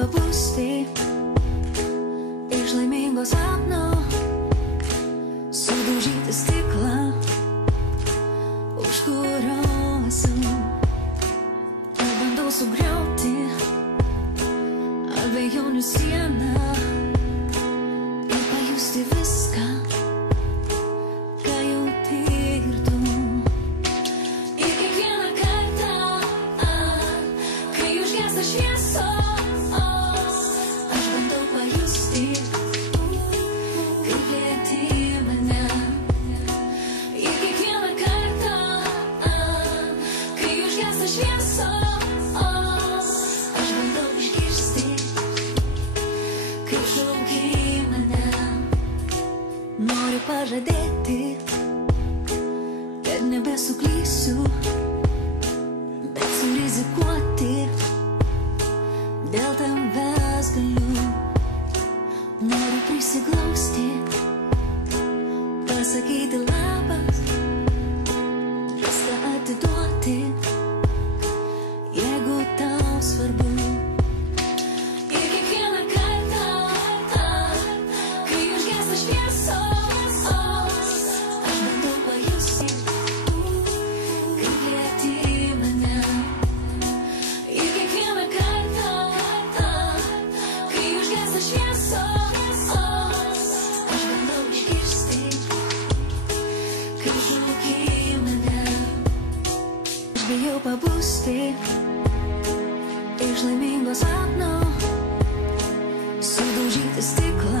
pabusti iš laimingo sapno, sudaužyti stiklą, už kurio esu. Ar bandau sugriauti abejonių sieną ir pajusti viską, ką jauti ir tu. Ir kiekvieną kartą, kai užgęsta šviesos, aš bandau pajusti, kaip lieti mane. Ir kiekvieną kartą, kai užgęsta šviesos, aš bandau išgirsti, kaip šauki mane. Noriu pažadėti, kad nebesuklysiu, bet surizikuoti dėl tavęs galiu. Noriu prisiglausti, pasakyti labas, viską atiduoti, jeigu tau svarbu. Ir kiekvieną kartą, kai užgęsta šviesos, aš bandau pajusti, kaip lieti mane. Ir kiekvieną kartą, kai užgęsta šviesos, aš bandau išgirsti, kaip šauki mane. Aš bijau pabusti iš laimingo sapno, sudaužyti stiklą,